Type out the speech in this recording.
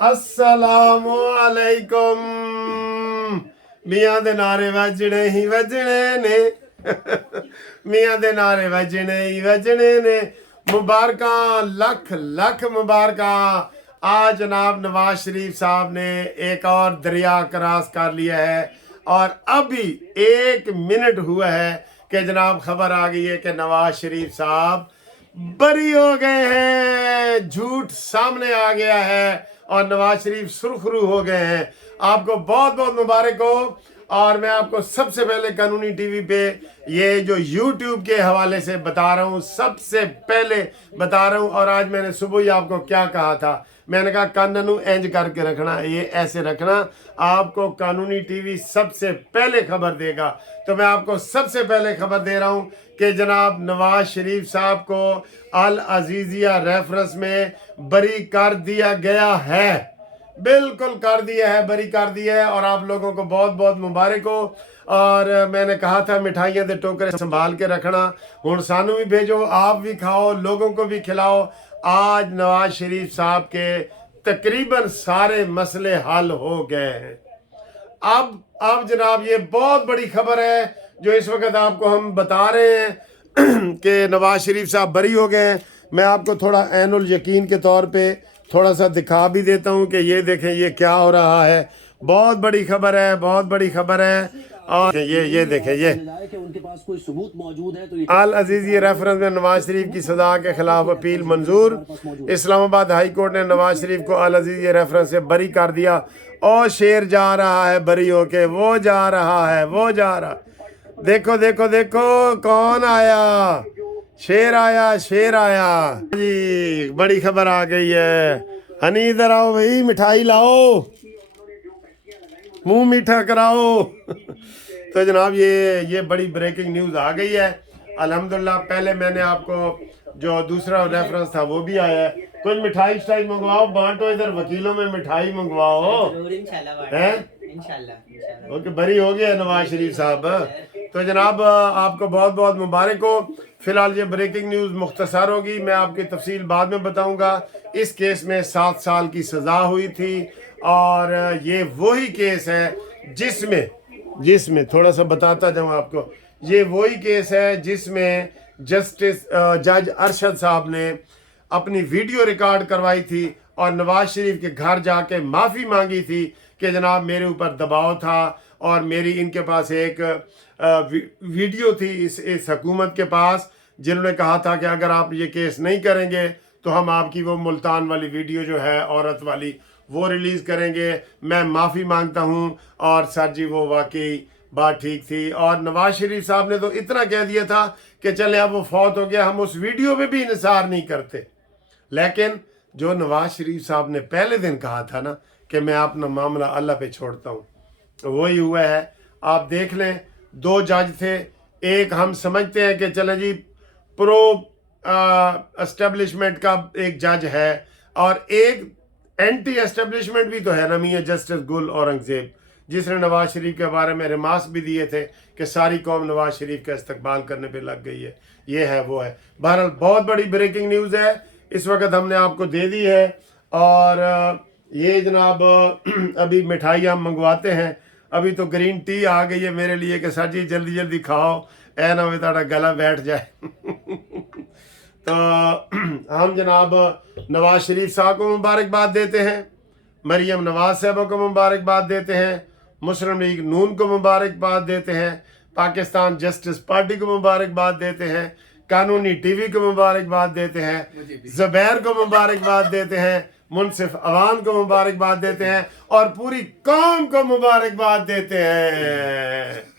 अस्सलामु अलैकुम। मियां दे नारे वजने ही वजने ने मियां दे नारे वजने ही वजने ने। मुबारकां लख लख मुबारकां। आज जनाब नवाज शरीफ साहब ने एक और दरिया क्रॉस कर लिया है और अभी 1 मिनट हुआ है कि जनाब खबर आ गई है कि नवाज शरीफ साहब बरी हो गए हैं। झूठ सामने आ गया है और नवाज शरीफ सुरखरू हो गए हैं। आपको बहुत बहुत मुबारक हो। और मैं आपको सबसे पहले कानूनी टीवी पे ये जो यूट्यूब के हवाले से बता रहा हूँ, सबसे पहले बता रहा हूँ। और आज मैंने सुबह ही आपको क्या कहा था, मैंने कहा कानून एंज करके रखना, ये ऐसे रखना, आपको कानूनी टीवी सबसे पहले खबर देगा। तो मैं आपको सबसे पहले खबर दे रहा हूँ कि जनाब नवाज शरीफ साहब को अल अजीजिया रेफरेंस में बरी कर दिया गया है। बिल्कुल कर दिया है, बरी कर दिया है। और आप लोगों को बहुत बहुत मुबारक हो। और मैंने कहा था मिठाइयाँ दे टोकरे संभाल के रखना, हुण सानू भी भेजो, आप भी खाओ, लोगों को भी खिलाओ। आज नवाज शरीफ साहब के तकरीबन सारे मसले हल हो गए हैं। अब जनाब ये बहुत बड़ी खबर है जो इस वक्त आपको हम बता रहे हैं कि नवाज शरीफ साहब बरी हो गए हैं। मैं आपको थोड़ा ऐनुल यकीन के तौर पे थोड़ा सा दिखा भी देता हूँ कि ये देखें ये क्या हो रहा है। बहुत बड़ी खबर है, बहुत बड़ी खबर है। और ये देखें, ये उनके पास कोई सबूत मौजूद है तो अल अजीजी रेफरेंस में नवाज शरीफ की सजा के खिलाफ अपील मंजूर। इस्लामाबाद हाई कोर्ट ने नवाज शरीफ को अल अजीजी रेफरेंस से बरी कर दिया। और शेर जा रहा है बरी होके, वो जा रहा है, वो जा रहा। देखो देखो देखो कौन आया, शेर आया, शेर आया जी। बड़ी खबर आ गई है। हनी इधर आओ भाई, मिठाई लाओ, मुंह मीठा कराओ तो जनाब ये बड़ी ब्रेकिंग न्यूज़ आ गई है अल्हम्दुलिल्लाह। पहले मैंने आपको जो दूसरा रेफरेंस था वो भी आया है। कुछ मिठाई मंगवाओ, बांटो, इधर वकीलों में मिठाई मंगवाओ हैं। ओके, बरी हो गया नवाज शरीफ साहब। तो जनाब आपको बहुत बहुत मुबारक हो। फिलहाल ये ब्रेकिंग न्यूज़ मुख्तसर होगी, मैं आपकी तफसील बाद में बताऊंगा। इस केस में 7 साल की सज़ा हुई थी और ये वही केस है जिसमें थोड़ा सा बताता जाऊँ आपको, ये वही केस है जिसमें जस्टिस जज अरशद साहब ने अपनी वीडियो रिकॉर्ड करवाई थी और नवाज शरीफ के घर जाके माफ़ी मांगी थी कि जनाब मेरे ऊपर दबाव था और मेरी इनके पास एक वीडियो थी इस हुकूमत के पास, जिन्होंने कहा था कि अगर आप ये केस नहीं करेंगे तो हम आपकी वो मुल्तान वाली वीडियो जो है औरत वाली वो रिलीज़ करेंगे। मैं माफ़ी मांगता हूँ। और सर जी वो वाकई बात ठीक थी। और नवाज शरीफ साहब ने तो इतना कह दिया था कि चले अब वो फौत हो गया, हम उस वीडियो में भी इंसार नहीं करते। लेकिन जो नवाज शरीफ साहब ने पहले दिन कहा था ना कि मैं अपना मामला अल्लाह पे छोड़ता हूँ, तो वही हुआ है। आप देख लें, 2 जज थे। एक हम समझते हैं कि चले जी प्रो एस्टेब्लिशमेंट का एक जज है और एक एंटी एस्टेब्लिशमेंट भी तो है ना, मियां जस्टिस गुल औरंगजेब, जिसने नवाज शरीफ के बारे में रिमार्क्स भी दिए थे कि सारी कौम नवाज शरीफ का इस्तकबाल करने पे लग गई है। ये है वो है। बहरहाल बहुत बड़ी ब्रेकिंग न्यूज़ है, इस वक्त हमने आपको दे दी है। और ये जनाब अभी मिठाइयाँ मंगवाते हैं। अभी तो ग्रीन टी आ गई है मेरे लिए कि सर जी जल्दी जल्दी खाओ, ऐ ना हो ताड़ा गला बैठ जाए तो हम जनाब नवाज शरीफ साहब को मुबारकबाद देते हैं, मरियम नवाज साहबा को मुबारकबाद देते हैं, मुस्लिम लीग नून को मुबारकबाद देते हैं, पाकिस्तान जस्टिस पार्टी को मुबारकबाद देते हैं, कानूनी टीवी को मुबारकबाद देते हैं, ज़ुबैर को मुबारकबाद देते हैं, मुनसिफ अवान को मुबारकबाद देते हैं और पूरी कौम को मुबारकबाद देते हैं।